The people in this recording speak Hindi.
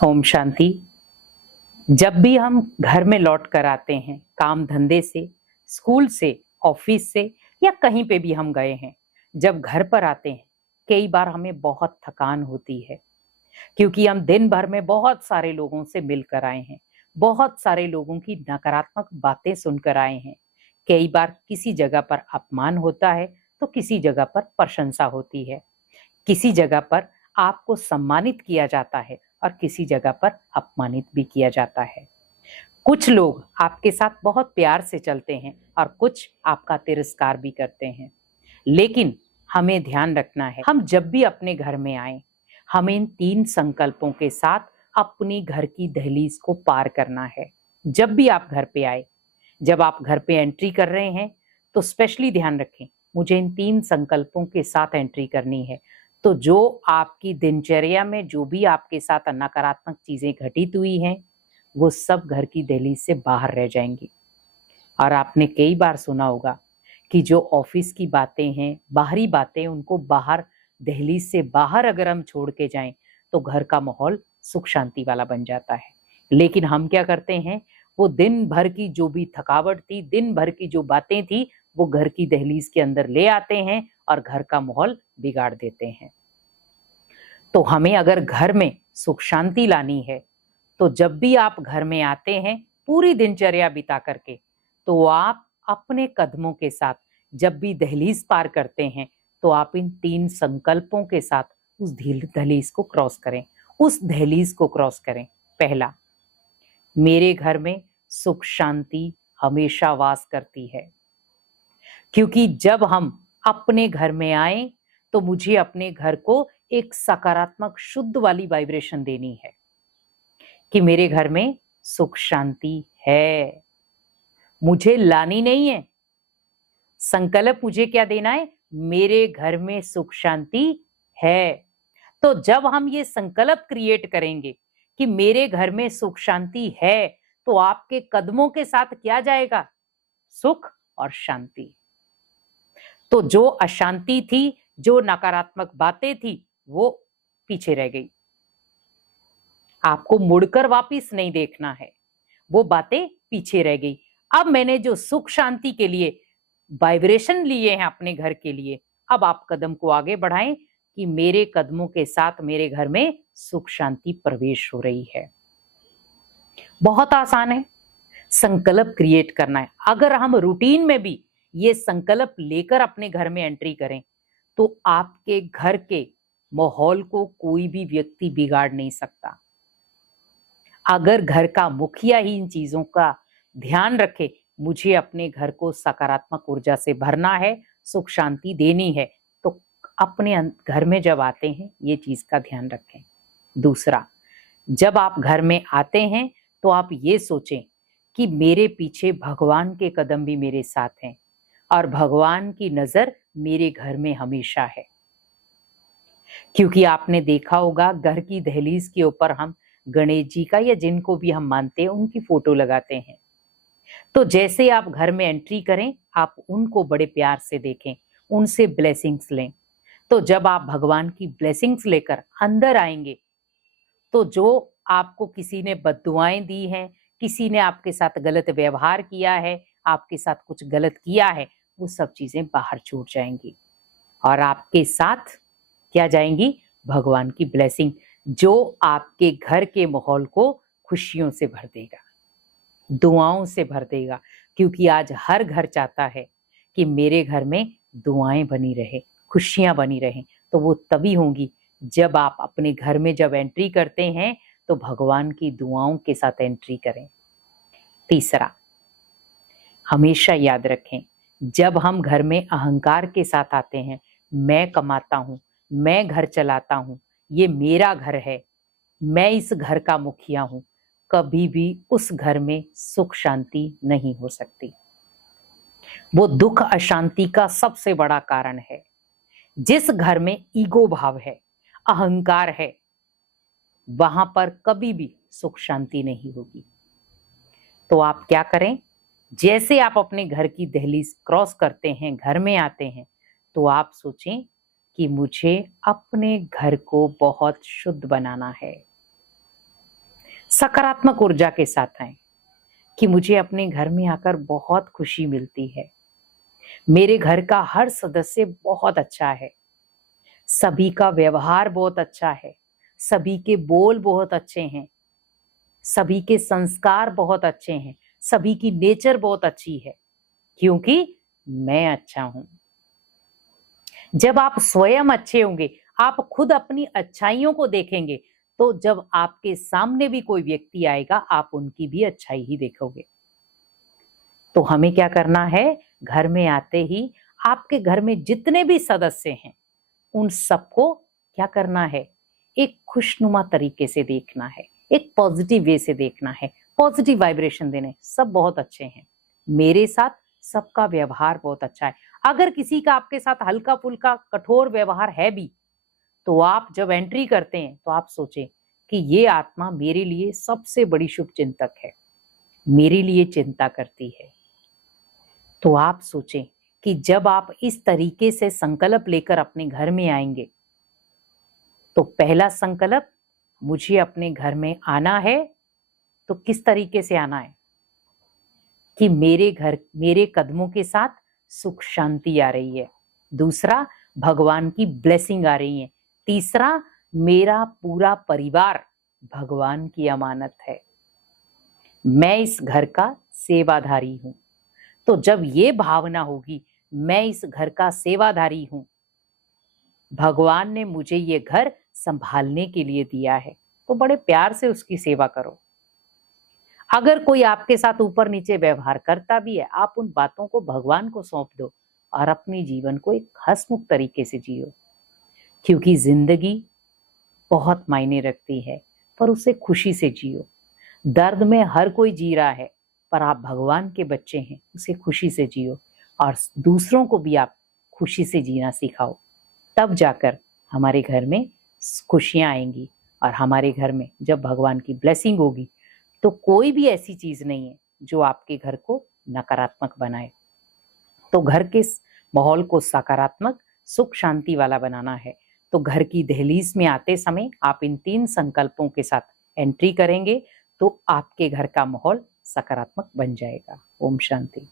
ओम शांति। जब भी हम घर में लौट कर आते हैं काम धंधे से, स्कूल से, ऑफिस से या कहीं पे भी हम गए हैं, जब घर पर आते हैं कई बार हमें बहुत थकान होती है क्योंकि हम दिन भर में बहुत सारे लोगों से मिलकर आए हैं, बहुत सारे लोगों की नकारात्मक बातें सुनकर आए हैं। कई बार किसी जगह पर अपमान होता है तो किसी जगह पर प्रशंसा होती है, किसी जगह पर आपको सम्मानित किया जाता है और किसी जगह पर अपमानित भी किया जाता है। कुछ लोग आपके साथ बहुत प्यार से चलते हैं और कुछ आपका तिरस्कार भी करते हैं। लेकिन हमें ध्यान रखना है, हम जब भी अपने घर में आए, हमें इन 3 संकल्पों के साथ अपनी घर की दहलीज को पार करना है। जब भी आप घर पे आए, जब आप घर पे एंट्री कर रहे हैं, तो स्पेशली ध्यान रखें, मुझे इन 3 संकल्पों के साथ एंट्री करनी है। तो जो आपकी दिनचर्या में जो भी आपके साथ नकारात्मक चीजें घटित हुई हैं, वो सब घर की दहलीज से बाहर रह जाएंगी। और आपने कई बार सुना होगा कि जो ऑफिस की बातें हैं, बाहरी बातें, उनको बाहर दहलीज से बाहर अगर हम छोड़ के जाएं तो घर का माहौल सुख शांति वाला बन जाता है। लेकिन हम क्या करते हैं, वो दिन भर की जो भी थकावट थी, दिन भर की जो बातें थी, वो घर की दहलीज के अंदर ले आते हैं और घर का माहौल बिगाड़ देते हैं। तो हमें अगर घर में सुख शांति लानी है, तो जब भी आप घर में आते हैं पूरी दिनचर्या बिता करके, तो आप अपने कदमों के साथ जब भी दहलीज पार करते हैं, तो आप इन 3 संकल्पों के साथ उस दहलीज को क्रॉस करें, उस दहलीज को क्रॉस करें। पहला, मेरे घर में सुख शांति हमेशा वास करती है। क्योंकि जब हम अपने घर में आए तो मुझे अपने घर को एक सकारात्मक शुद्ध वाली वाइब्रेशन देनी है कि मेरे घर में सुख शांति है, मुझे लानी नहीं है। संकल्प मुझे क्या देना है, मेरे घर में सुख शांति है। तो जब हम ये संकल्प क्रिएट करेंगे कि मेरे घर में सुख शांति है, तो आपके कदमों के साथ क्या जाएगा, सुख और शांति। तो जो अशांति थी, जो नकारात्मक बातें थी, वो पीछे रह गई। आपको मुड़कर वापस नहीं देखना है, वो बातें पीछे रह गई। अब मैंने जो सुख शांति के लिए वाइब्रेशन लिए हैं अपने घर के लिए, अब आप कदम को आगे बढ़ाएं कि मेरे कदमों के साथ मेरे घर में सुख शांति प्रवेश हो रही है। बहुत आसान है, संकल्प क्रिएट करना है। अगर हम रूटीन में भी ये संकल्प लेकर अपने घर में एंट्री करें, तो आपके घर के माहौल को कोई भी व्यक्ति बिगाड़ नहीं सकता। अगर घर का मुखिया ही इन चीजों का ध्यान रखे, मुझे अपने घर को सकारात्मक ऊर्जा से भरना है, सुख शांति देनी है, तो अपने घर में जब आते हैं ये चीज का ध्यान रखें। दूसरा, जब आप घर में आते हैं तो आप ये सोचें कि मेरे पीछे भगवान के कदम भी मेरे साथ हैं और भगवान की नजर मेरे घर में हमेशा है। क्योंकि आपने देखा होगा घर की दहलीज के ऊपर हम गणेश जी का या जिनको भी हम मानते हैं उनकी फोटो लगाते हैं। तो जैसे आप घर में एंट्री करें, आप उनको बड़े प्यार से देखें, उनसे ब्लेसिंग्स लें। तो जब आप भगवान की ब्लेसिंग्स लेकर अंदर आएंगे, तो जो आपको किसी ने बद्दुआएं दी हैं, किसी ने आपके साथ गलत व्यवहार किया है, आपके साथ कुछ गलत किया है, वो सब चीजें बाहर छूट जाएंगी और आपके साथ क्या जाएंगी, भगवान की ब्लेसिंग, जो आपके घर के माहौल को खुशियों से भर देगा, दुआओं से भर देगा। क्योंकि आज हर घर चाहता है कि मेरे घर में दुआएं बनी रहे, खुशियां बनी रहें। तो वो तभी होंगी जब आप अपने घर में जब एंट्री करते हैं तो भगवान की दुआओं के साथ एंट्री करें। तीसरा, हमेशा याद रखें, जब हम घर में अहंकार के साथ आते हैं, मैं कमाता हूं, मैं घर चलाता हूं, ये मेरा घर है, मैं इस घर का मुखिया हूं, कभी भी उस घर में सुख शांति नहीं हो सकती। वो दुख अशांति का सबसे बड़ा कारण है। जिस घर में ईगो भाव है, अहंकार है, वहां पर कभी भी सुख शांति नहीं होगी। तो आप क्या करें, जैसे आप अपने घर की दहलीज क्रॉस करते हैं, घर में आते हैं, तो आप सोचें कि मुझे अपने घर को बहुत शुद्ध बनाना है, सकारात्मक ऊर्जा के साथ आए कि मुझे अपने घर में आकर बहुत खुशी मिलती है। मेरे घर का हर सदस्य बहुत अच्छा है, सभी का व्यवहार बहुत अच्छा है, सभी के बोल बहुत अच्छे हैं, सभी के संस्कार बहुत अच्छे हैं, सभी की नेचर बहुत अच्छी है, क्योंकि मैं अच्छा हूं। जब आप स्वयं अच्छे होंगे, आप खुद अपनी अच्छाइयों को देखेंगे, तो जब आपके सामने भी कोई व्यक्ति आएगा, आप उनकी भी अच्छाई ही देखोगे। तो हमें क्या करना है, घर में आते ही आपके घर में जितने भी सदस्य हैं, उन सबको क्या करना है, एक खुशनुमा तरीके से देखना है, एक पॉजिटिव वे से देखना है, पॉजिटिव वाइब्रेशन देने। सब बहुत अच्छे हैं, मेरे साथ सबका व्यवहार बहुत अच्छा है। अगर किसी का आपके साथ हल्का फुल्का कठोर व्यवहार है भी, तो आप जब एंट्री करते हैं तो आप सोचें कि ये आत्मा मेरे लिए सबसे बड़ी शुभ चिंतक है, मेरे लिए चिंता करती है। तो आप सोचें कि जब आप इस तरीके से संकल्प लेकर अपने घर में आएंगे, तो पहला संकल्प, मुझे अपने घर में आना है, तो किस तरीके से आना है कि मेरे घर, मेरे कदमों के साथ सुख शांति आ रही है। दूसरा, भगवान की ब्लेसिंग आ रही है। तीसरा, मेरा पूरा परिवार भगवान की अमानत है, मैं इस घर का सेवाधारी हूं। तो जब ये भावना होगी, मैं इस घर का सेवाधारी हूं, भगवान ने मुझे ये घर संभालने के लिए दिया है, तो बड़े प्यार से उसकी सेवा करो। अगर कोई आपके साथ ऊपर नीचे व्यवहार करता भी है, आप उन बातों को भगवान को सौंप दो और अपने जीवन को एक हंसमुख तरीके से जियो, क्योंकि जिंदगी बहुत मायने रखती है, पर उसे खुशी से जियो। दर्द में हर कोई जी रहा है, पर आप भगवान के बच्चे हैं, उसे खुशी से जियो और दूसरों को भी आप खुशी से जीना सिखाओ। तब जाकर हमारे घर में खुशियां आएंगी, और हमारे घर में जब भगवान की ब्लेसिंग होगी, तो कोई भी ऐसी चीज नहीं है जो आपके घर को नकारात्मक बनाए। तो घर के माहौल को सकारात्मक, सुख शांति वाला बनाना है। तो घर की दहलीज में आते समय आप इन 3 संकल्पों के साथ एंट्री करेंगे, तो आपके घर का माहौल सकारात्मक बन जाएगा। ओम शांति।